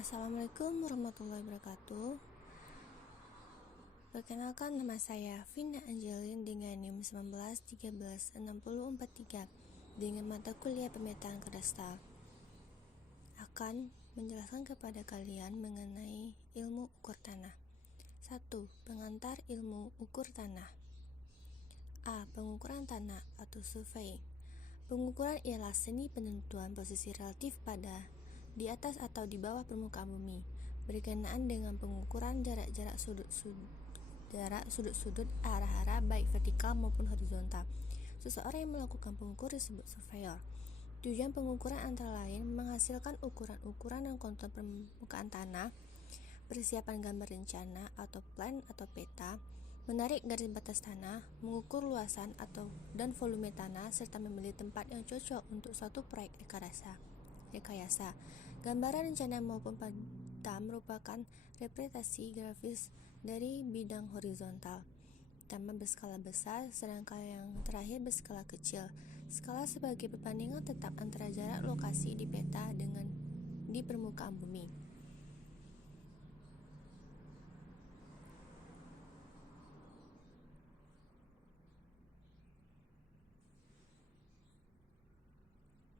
Assalamualaikum warahmatullahi wabarakatuh. Perkenalkan, nama saya Vina Angelin dengan NIM 19136043 dengan mata kuliah pemetaan kadastral. Akan menjelaskan kepada kalian mengenai ilmu ukur tanah. 1. Pengantar ilmu ukur tanah. A. Pengukuran tanah atau surveying. Pengukuran ialah seni penentuan posisi relatif pada di atas atau di bawah permukaan bumi berkenaan dengan pengukuran jarak sudut-sudut arah-arah baik vertikal maupun horizontal. Seseorang yang melakukan pengukur disebut surveyor. Tujuan pengukuran antara lain menghasilkan ukuran-ukuran dan kontur permukaan tanah, persiapan gambar rencana atau plan atau peta, menarik garis batas tanah, mengukur luasan dan volume tanah, serta memilih tempat yang cocok untuk suatu proyek rekayasa. Gambaran rencana maupun peta merupakan representasi grafis dari bidang horizontal. Pertama berskala besar, sedangkan yang terakhir berskala kecil. Skala sebagai perbandingan tetap antara jarak lokasi di peta dengan di permukaan bumi.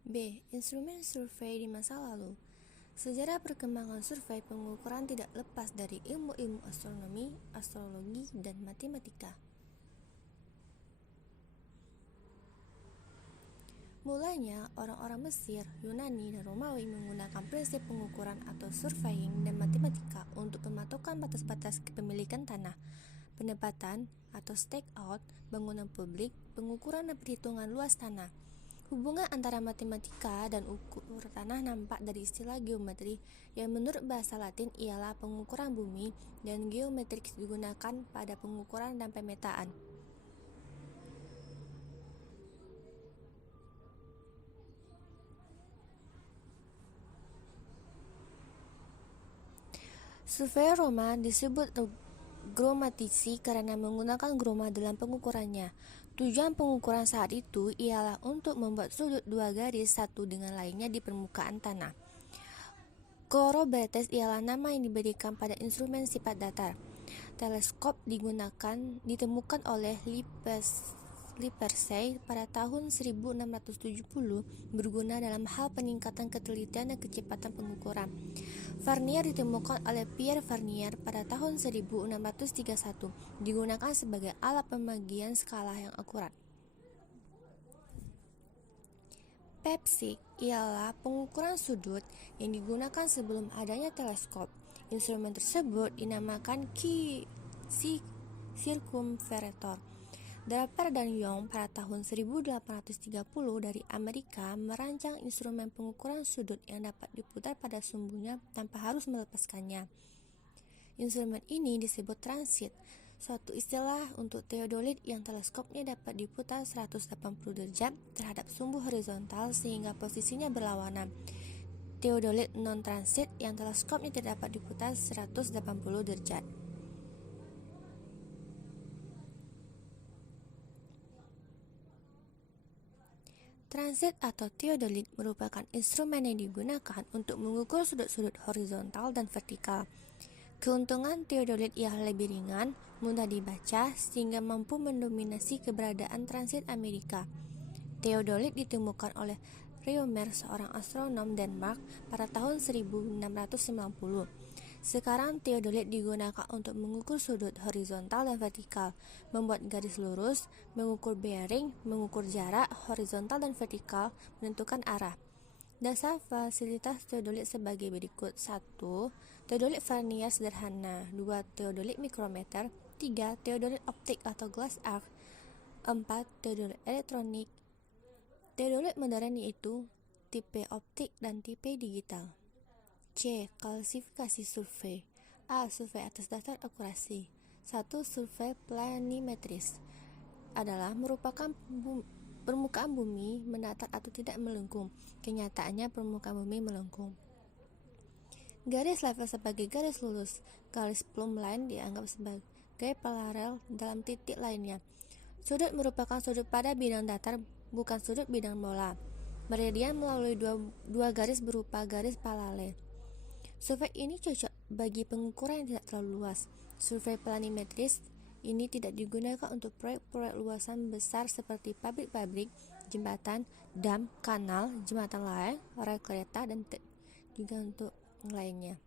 B. Instrumen survei di masa lalu. Sejarah perkembangan survei pengukuran tidak lepas dari ilmu-ilmu astronomi, astrologi, dan matematika. Mulanya, orang-orang Mesir, Yunani, dan Romawi menggunakan prinsip pengukuran atau surveying dan matematika untuk pematokan batas-batas kepemilikan tanah, penempatan atau stake-out bangunan publik, pengukuran dan perhitungan luas tanah. Hubungan antara matematika dan ukur tanah nampak dari istilah geometri yang menurut bahasa Latin ialah pengukuran bumi, dan geometrik digunakan pada pengukuran dan pemetaan. Surveyor Roma disebut gromatisi karena menggunakan groma dalam pengukurannya. Tujuan pengukuran saat itu ialah untuk membuat sudut dua garis satu dengan lainnya di permukaan tanah. Chorobates ialah nama yang diberikan pada instrumen sifat datar. Teleskop ditemukan oleh Lippershey pada tahun 1670 berguna dalam hal peningkatan ketelitian dan kecepatan pengukuran. Vernier ditemukan oleh Pierre Vernier pada tahun 1631, digunakan sebagai alat pembagian skala yang akurat. Pepsik ialah pengukuran sudut yang digunakan sebelum adanya teleskop. Instrumen tersebut dinamakan circumferentor. Draper dan Young pada tahun 1830 dari Amerika merancang instrumen pengukuran sudut yang dapat diputar pada sumbunya tanpa harus melepaskannya. Instrumen ini disebut transit, suatu istilah untuk teodolit yang teleskopnya dapat diputar 180 derajat terhadap sumbu horizontal sehingga posisinya berlawanan. Teodolit non-transit yang teleskopnya tidak dapat diputar 180 derajat. Transit atau teodolit merupakan instrumen yang digunakan untuk mengukur sudut-sudut horizontal dan vertikal. Keuntungan teodolit ialah lebih ringan, mudah dibaca, sehingga mampu mendominasi keberadaan transit Amerika. Teodolit ditemukan oleh Rømer, seorang astronom Denmark, pada tahun 1690. Sekarang teodolit digunakan untuk mengukur sudut horizontal dan vertikal, membuat garis lurus, mengukur bearing, mengukur jarak horizontal dan vertikal, menentukan arah. Dasar fasilitas teodolit sebagai berikut: 1. Teodolit Vernier sederhana. 2. Teodolit mikrometer. 3. Teodolit optik atau glass arc. 4. Teodolit elektronik. Teodolit modern yaitu tipe optik dan tipe digital. C. Klasifikasi survei. A. Survei atas dasar akurasi. 1. Survei planimetris adalah merupakan permukaan bumi mendatar atau tidak melengkung. Kenyataannya permukaan bumi melengkung. Garis level sebagai garis lurus. Garis plumb line dianggap sebagai paralel dalam titik lainnya. Sudut merupakan sudut pada bidang datar, bukan sudut bidang bola. Meridian melalui dua garis berupa garis paralel. Survei ini cocok bagi pengukuran yang tidak terlalu luas. Survei planimetris ini tidak digunakan untuk proyek-proyek luasan besar seperti pabrik-pabrik, jembatan, dam, kanal, jembatan layang, rel kereta, dan juga untuk lainnya.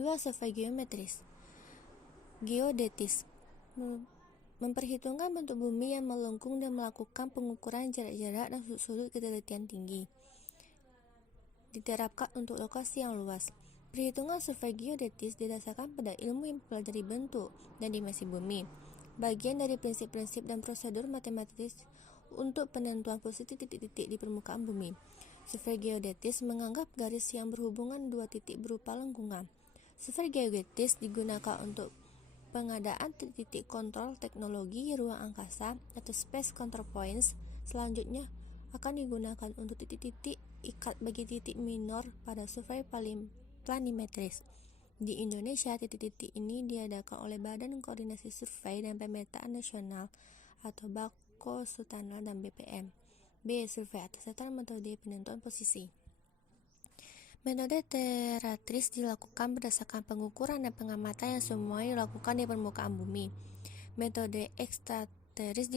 2. Survei geometris. Geodetis memperhitungkan bentuk bumi yang melengkung dan melakukan pengukuran jarak-jarak dan sudut-sudut ketelitian tinggi. Diterapkan untuk lokasi yang luas. Perhitungan survei geodetis didasarkan pada ilmu yang mempelajari bentuk dan dimensi bumi. Bagian dari prinsip-prinsip dan prosedur matematis untuk penentuan posisi titik-titik di permukaan bumi. Survei geodetis menganggap garis yang berhubungan dua titik berupa lengkungan. Survei geodetis digunakan untuk pengadaan titik kontrol teknologi ruang angkasa atau space control points. Selanjutnya akan digunakan untuk titik-titik ikat bagi titik minor pada survei planimetris. Di Indonesia, titik-titik ini diadakan oleh Badan Koordinasi Survei dan Pemetaan Nasional atau Bako Sultanal dan BPM. B. Survei atas dasar metode penentuan posisi. Metode teratris dilakukan berdasarkan pengukuran dan pengamatan yang semuanya dilakukan di permukaan bumi. Metode ekstrateris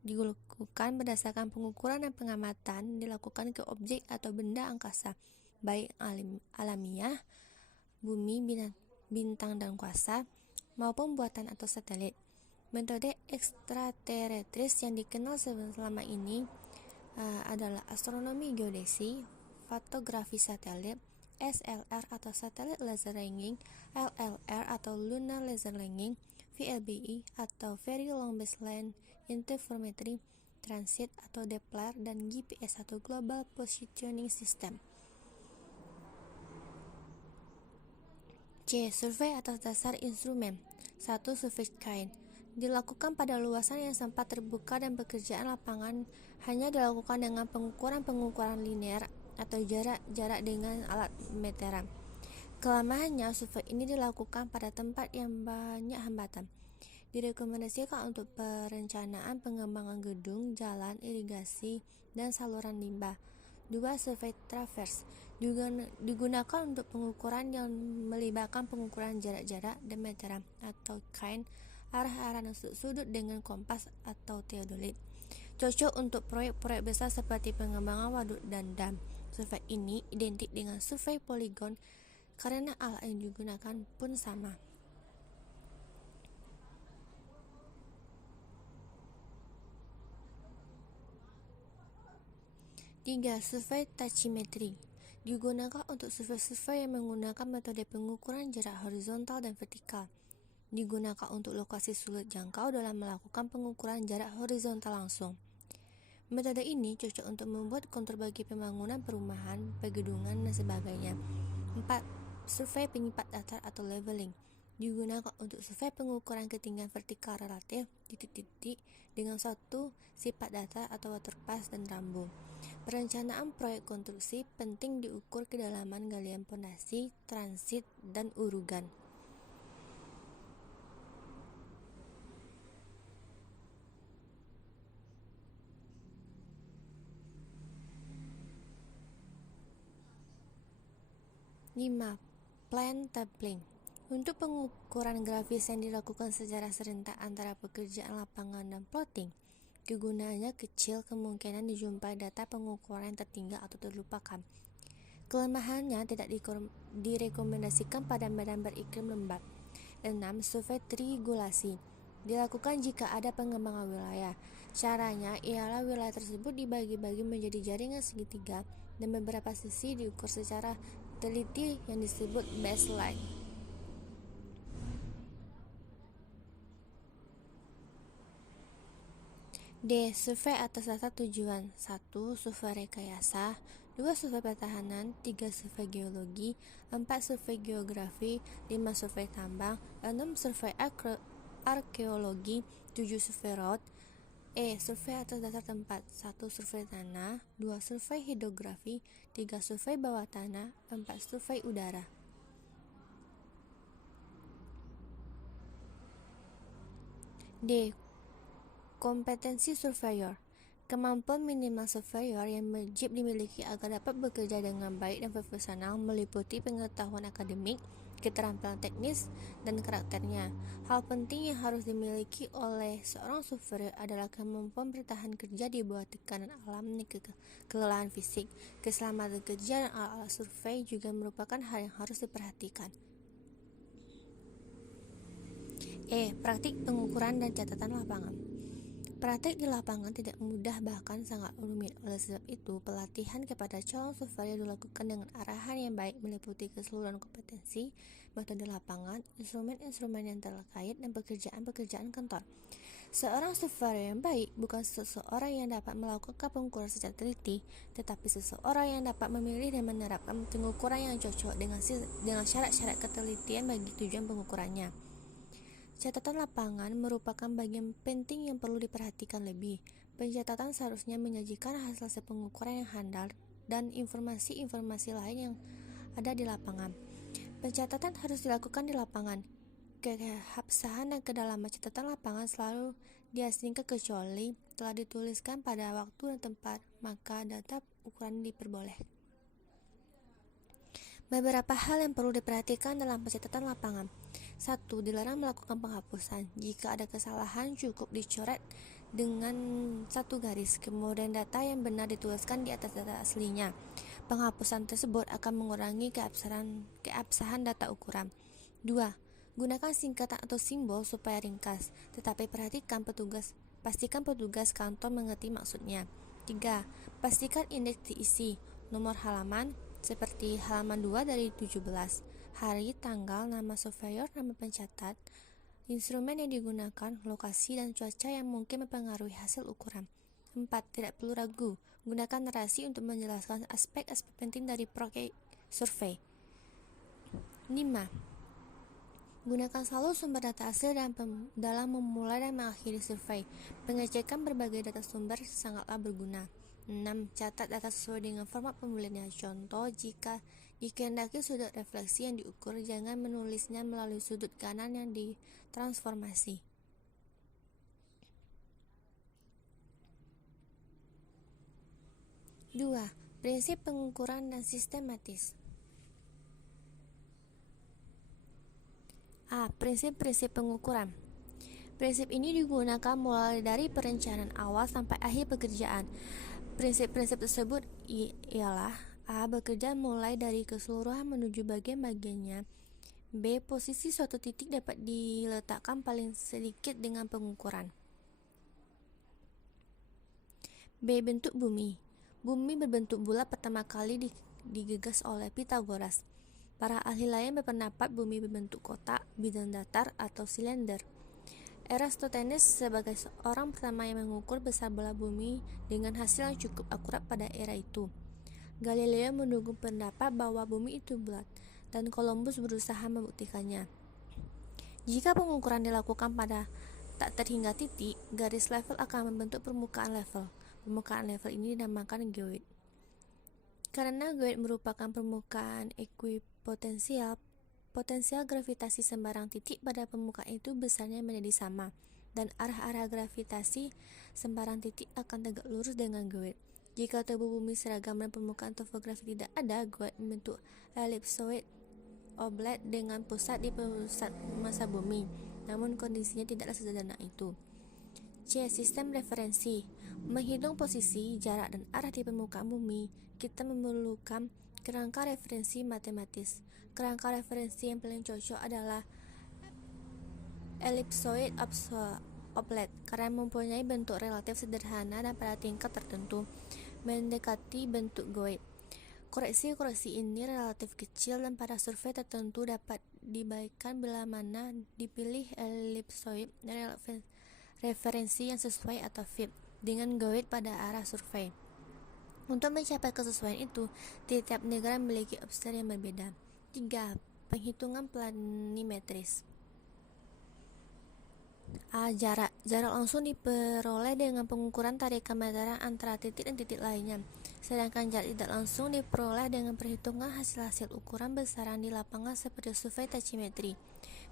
dilakukan berdasarkan pengukuran dan pengamatan dilakukan ke objek atau benda angkasa, baik alamiah, bumi, bintang dan kuasa, maupun buatan atau satelit. Metode ekstrateretris yang dikenal selama ini adalah astronomi geodesi, fotografi satelit, SLR atau Satellite Laser Ranging, LLR atau Lunar Laser Ranging, VLBI atau Very Long Baseline Interferometry, Transit atau Doppler, dan GPS atau Global Positioning System. C. Survei atas dasar instrumen. 1. Survei kind dilakukan pada luasan yang sempat terbuka dan pekerjaan lapangan hanya dilakukan dengan pengukuran linear atau jarak dengan alat meteran. Kelemahannya, survei ini dilakukan pada tempat yang banyak hambatan. Direkomendasikan untuk perencanaan pengembangan gedung, jalan, irigasi, dan saluran limbah. 2. Survei traverse digunakan untuk pengukuran yang melibatkan pengukuran jarak-jarak dan meteran atau kind, arah-arah dan sudut dengan kompas atau teodolit. Cocok untuk proyek-proyek besar seperti pengembangan waduk dan dam. Survei ini identik dengan survei poligon karena alat yang digunakan pun sama. Tiga. Survei tachymetry digunakan untuk survei-survei yang menggunakan metode pengukuran jarak horizontal dan vertikal. Digunakan untuk lokasi sulit jangkau dalam melakukan pengukuran jarak horizontal langsung. Metode ini cocok untuk membuat kontur bagi pembangunan perumahan, pegunungan, dan sebagainya. 4. Survei penyipat datar atau leveling digunakan untuk survei pengukuran ketinggian vertikal relatif titik-titik dengan suatu sifat datar atau waterpass dan rambu. Perencanaan proyek konstruksi penting diukur kedalaman galian pondasi, transit, dan urugan. Lima. Plan tabling untuk pengukuran grafis yang dilakukan secara serentak antara pekerjaan lapangan dan plotting. Kegunaannya kecil, kemungkinan dijumpai data pengukuran yang tertinggal atau terlupakan. Kelemahannya tidak direkomendasikan pada medan beriklim lembab. 6. Survei triangulasi dilakukan jika ada pengembangan wilayah. Caranya ialah wilayah tersebut dibagi-bagi menjadi jaringan segitiga dan beberapa sisi diukur secara teliti yang disebut baseline. D. Survei atas dasar tujuan. 1. Survei rekayasa. 2. Survei pertahanan. 3. Survei geologi. 4. Survei geografi. 5. Survei tambang. 6. Survei arkeologi. 7. Survei road. E. Survei atas dasar tempat. 1. Survei tanah. 2. Survei hidrografi. 3. Survei bawah tanah. 4. Survei udara. D. Kompetensi surveyor. Kemampuan minimal surveyor yang wajib dimiliki agar dapat bekerja dengan baik dan profesional meliputi pengetahuan akademik, keterampilan teknis, dan karakternya. Hal penting yang harus dimiliki oleh seorang surveyor adalah kemampuan bertahan kerja di bawah tekanan alam dan kelelahan fisik. Keselamatan kerja dan alat-alat survei juga merupakan hal yang harus diperhatikan. Praktik pengukuran dan catatan lapangan. Praktik di lapangan tidak mudah bahkan sangat rumit. Oleh sebab itu, pelatihan kepada calon surveyor dilakukan dengan arahan yang baik meliputi keseluruhan kompetensi, metode lapangan, instrumen-instrumen yang terkait, dan pekerjaan-pekerjaan kantor. Seorang surveyor yang baik bukan seseorang yang dapat melakukan pengukuran secara teliti, tetapi seseorang yang dapat memilih dan menerapkan pengukuran yang cocok dengan syarat-syarat ketelitian bagi tujuan pengukurannya. Catatan lapangan merupakan bagian penting yang perlu diperhatikan lebih. Pencatatan seharusnya menyajikan hasil pengukuran yang handal dan informasi-informasi lain yang ada di lapangan. Pencatatan harus dilakukan di lapangan. Keabsahan dan kedalaman catatan lapangan selalu diasingkan kecuali telah dituliskan pada waktu dan tempat, maka data ukuran diperbolehkan. Beberapa hal yang perlu diperhatikan dalam pencatatan lapangan. 1. Dilarang melakukan penghapusan. Jika ada kesalahan, cukup dicoret dengan satu garis, kemudian data yang benar dituliskan di atas data aslinya. Penghapusan tersebut akan mengurangi keabsahan data ukuran. 2. Gunakan singkatan atau simbol supaya ringkas, tetapi pastikan petugas kantor mengerti maksudnya. 3. Pastikan indeks diisi, nomor halaman, seperti halaman 2 dari 17, hari, tanggal, nama surveyor, nama pencatat, instrumen yang digunakan, lokasi, dan cuaca yang mungkin mempengaruhi hasil ukuran. 4. Tidak perlu ragu, gunakan narasi untuk menjelaskan aspek-aspek penting dari proyek survei. 5. Gunakan selalu sumber data asli dalam memulai dan mengakhiri survei. Pengecekan berbagai data sumber sangatlah berguna. 6. Catat data sesuai dengan format pembeliannya. Contoh, jika dikehendaki sudut refleksi yang diukur, jangan menulisnya melalui sudut kanan yang ditransformasi. Dua, prinsip pengukuran dan sistematis. Prinsip-prinsip pengukuran. Prinsip ini digunakan mulai dari perencanaan awal sampai akhir pekerjaan. Prinsip-prinsip tersebut ialah: A. Bekerja mulai dari keseluruhan menuju bagian-bagiannya. B. Posisi suatu titik dapat diletakkan paling sedikit dengan pengukuran. B. Bentuk bumi. Bumi berbentuk bulat pertama kali digagas oleh Pythagoras. Para ahli lain berpendapat bumi berbentuk kotak, bidang datar, atau silinder. Eratosthenes sebagai orang pertama yang mengukur besar bola bumi dengan hasil yang cukup akurat pada era itu. Galileo mendukung pendapat bahwa bumi itu bulat, dan Columbus berusaha membuktikannya. Jika pengukuran dilakukan pada tak terhingga titik, garis level akan membentuk permukaan level. Permukaan level ini dinamakan geoid. Karena geoid merupakan permukaan ekuipotensial, potensial gravitasi sembarang titik pada permukaan itu besarnya menjadi sama, dan arah-arah gravitasi sembarang titik akan tegak lurus dengan geoid. Jika tubuh bumi seragam dan permukaan topografi tidak ada, geoid membentuk ellipsoid oblet dengan pusat di pusat massa bumi. Namun kondisinya tidaklah sesederhana itu. C. Sistem referensi. Menghitung posisi, jarak, dan arah di permukaan bumi, kita memerlukan kerangka referensi matematis. Kerangka referensi yang paling cocok adalah ellipsoid oblet karena mempunyai bentuk relatif sederhana dan pada tingkat tertentu mendekati bentuk geoid. Koreksi-koreksi ini relatif kecil dan pada survei tertentu dapat dibaikkan bila mana dipilih ellipsoid referensi yang sesuai atau fit dengan geoid pada arah survei. Untuk mencapai kesesuaian itu, tiap negara memiliki observer yang berbeda. 3. Penghitungan planimetris. Jarak langsung diperoleh dengan pengukuran tarikan meteran antara titik dan titik lainnya. Sedangkan jarak tidak langsung diperoleh dengan perhitungan hasil ukuran besaran di lapangan seperti survei tachymetry.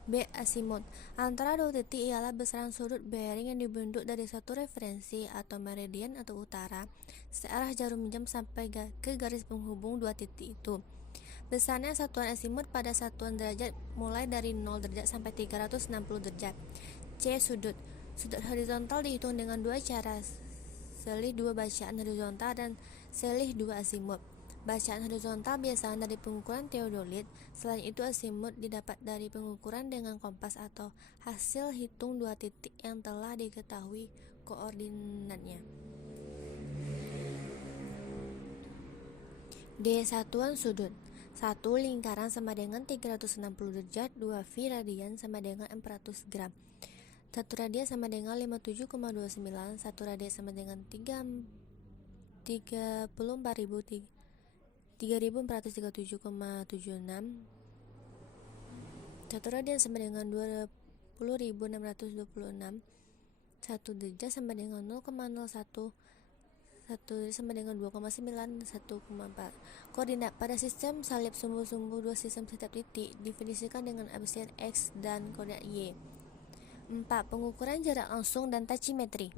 B. Asimut. Antara dua titik ialah besaran sudut bearing yang dibentuk dari satu referensi atau meridian atau utara searah jarum jam sampai ke garis penghubung dua titik itu. Besarnya satuan asimut pada satuan derajat mulai dari 0 derajat sampai 360 derajat. C. Sudut. Sudut horizontal dihitung dengan dua cara, selih dua bacaan horizontal dan selih dua asimut. Bacaan horizontal biasanya dari pengukuran teodolit, selain itu asimut didapat dari pengukuran dengan kompas atau hasil hitung dua titik yang telah diketahui koordinatnya. D. Satuan sudut. 1. Lingkaran sama dengan 360 derajat, 2. V radian sama dengan 400 gram. 1 radian sama dengan 57,29, 1 radian sama dengan 3437,76, 1 radian sama dengan 20.626, 1 derajat sama dengan 0,01, 1 sama dengan 2,9, 1,4. Koordinat pada sistem salib sumbu-sumbu dua sistem setiap titik definisikan dengan absen X dan koordinat Y. 4. Pengukuran jarak langsung dan tachymetry.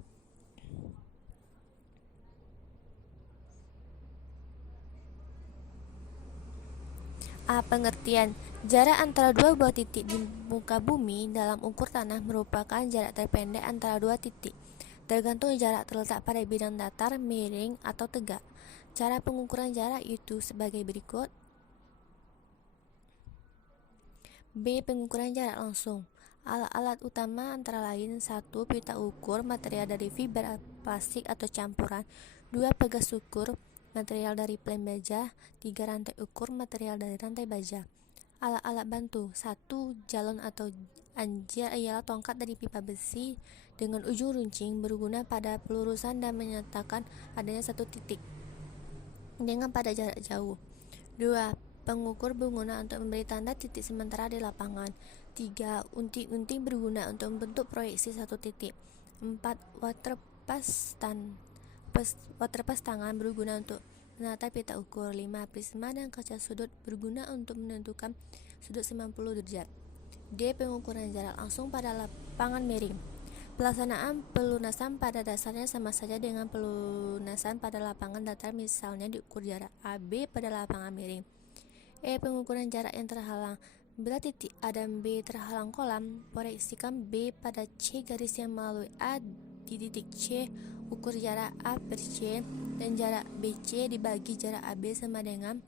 A. Pengertian. Jarak antara dua buah titik di muka bumi dalam ukur tanah merupakan jarak terpendek antara dua titik. Tergantung jarak terletak pada bidang datar, miring, atau tegak. Cara pengukuran jarak itu sebagai berikut. B. Pengukuran jarak langsung. Alat-alat utama antara lain 1. Pita ukur, material dari fiber plastik atau campuran. 2. Pegas ukur, material dari plem baja. 3. Rantai ukur, material dari rantai baja. Alat-alat bantu. 1. Jalon atau anjir ialah tongkat dari pipa besi dengan ujung runcing berguna pada pelurusan dan menyatakan adanya satu titik dengan pada jarak jauh. 2. Pengukur berguna untuk memberi tanda titik sementara di lapangan. 3. Unting-unting berguna untuk membentuk proyeksi satu titik. 4. Waterpas tangan berguna untuk menata pita ukur. 5. Prisma dan kaca sudut berguna untuk menentukan sudut 90 derajat. D. Pengukuran jarak langsung pada lapangan miring. Pelaksanaan pelunasan pada dasarnya sama saja dengan pelunasan pada lapangan datar, misalnya diukur jarak AB pada lapangan miring. E. Pengukuran jarak yang terhalang. Bila titik A dan B terhalang kolam, proyeksikan B pada C garis yang melalui A di titik C. Ukur jarak A per C dan jarak BC dibagi jarak AB sama dengan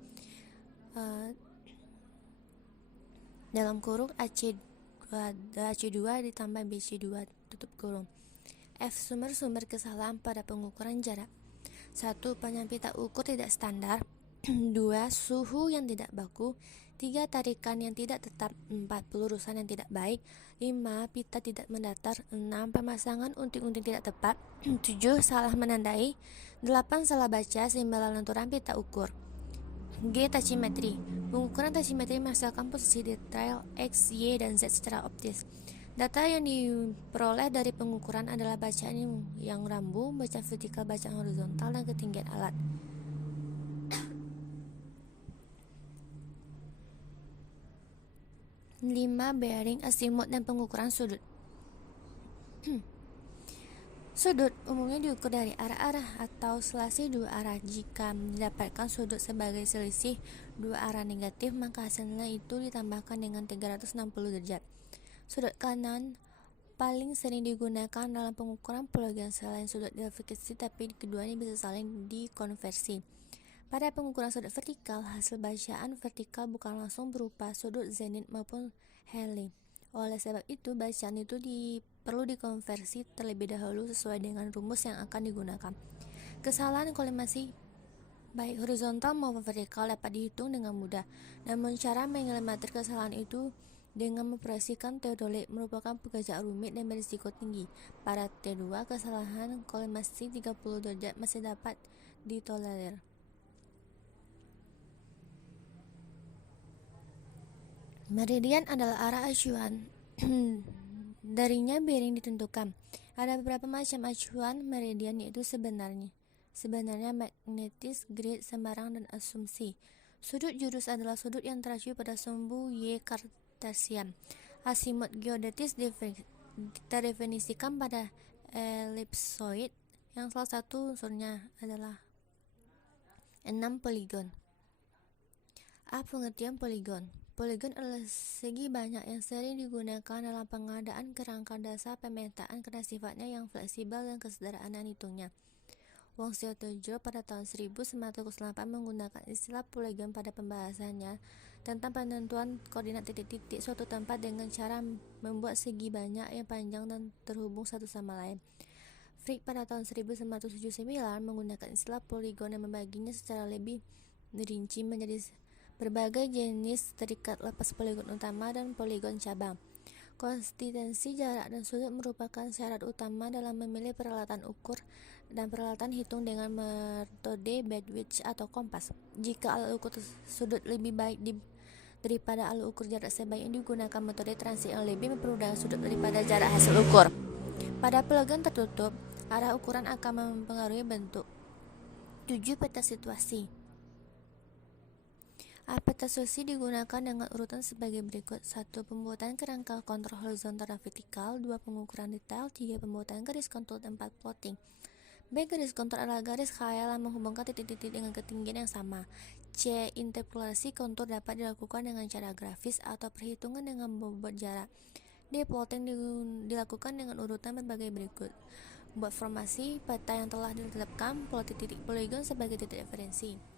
dalam kurung AC2 ditambah BC2 tutup kurung. F. Sumber-sumber kesalahan pada pengukuran jarak. 1. Panjang pita ukur tidak standar. 2. Suhu yang tidak baku. 3. Tarikan yang tidak tetap. 4. Pelurusan yang tidak baik. 5. Pita tidak mendatar. 6. Pemasangan unting-unting tidak tepat. 7. Salah menandai. 8. Salah baca simbolan lenturan pita ukur. G. Tachymetry. Pengukuran tachymetry menghasilkan posisi detail X, Y, dan Z secara optis. Data yang diperoleh dari pengukuran adalah bacaan yang rambu, bacaan vertikal, bacaan horizontal, dan ketinggian alat. 5. Bearing, asimut, dan pengukuran sudut. Sudut umumnya diukur dari arah-arah atau selisih dua arah. Jika mendapatkan sudut sebagai selisih dua arah negatif, maka hasilnya itu ditambahkan dengan 360 derajat. Sudut kanan paling sering digunakan dalam pengukuran polygon selain sudut divariasi, tapi keduanya bisa saling dikonversi. Pada pengukuran sudut vertikal, hasil bacaan vertikal bukan langsung berupa sudut zenit maupun helix. Oleh sebab itu, bacaan itu perlu dikonversi terlebih dahulu sesuai dengan rumus yang akan digunakan. Kesalahan kolimasi baik horizontal maupun vertikal dapat dihitung dengan mudah. Namun cara mengeliminir kesalahan itu dengan memproyeksikan teodolit merupakan pekerjaan rumit dan berisiko tinggi. Pada T2, kesalahan kolimasi 30 derajat masih dapat ditolerir. Meridian adalah arah acuan. Darinya bearing ditentukan. Ada beberapa macam acuan meridian, yaitu sebenarnya magnetis, grid, sembarang, dan asumsi. Sudut jurus adalah sudut yang teracu pada sumbu Y kartesian. Asimut geodetis terdefinisikan pada elipsoid yang salah satu unsurnya adalah 6 poligon. Pengertian poligon. Poligon adalah segi banyak yang sering digunakan dalam pengadaan kerangka dasar pemetaan karena sifatnya yang fleksibel dan kesederhanaan hitungnya. Wong Seotejo pada tahun 1908 menggunakan istilah poligon pada pembahasannya tentang penentuan koordinat titik-titik suatu tempat dengan cara membuat segi banyak yang panjang dan terhubung satu sama lain. Frick pada tahun 1979 menggunakan istilah poligon dan membaginya secara lebih rinci menjadi berbagai jenis terikat lepas poligon utama dan poligon cabang. Konsistensi jarak dan sudut merupakan syarat utama dalam memilih peralatan ukur dan peralatan hitung dengan metode Bedwich atau kompas. Jika alat ukur sudut lebih baik daripada alat ukur jarak, sebaiknya digunakan metode transit yang lebih mempermudah sudut daripada jarak hasil ukur. Pada poligon tertutup, arah ukuran akan mempengaruhi bentuk. 7. Peta situasi. Peta situasi digunakan dengan urutan sebagai berikut. 1. Pembuatan kerangka kontrol horizontal dan vertikal. 2. Pengukuran detail. 3. Pembuatan garis kontur. 4. Plotting. Garis kontur adalah garis khayal yang menghubungkan titik-titik dengan ketinggian yang sama. C. Interpolasi kontur dapat dilakukan dengan cara grafis atau perhitungan dengan bobot jarak. D. Plotting dilakukan dengan urutan berbagai berikut. Buat formasi peta yang telah ditetapkan, plot titik poligon sebagai titik referensi.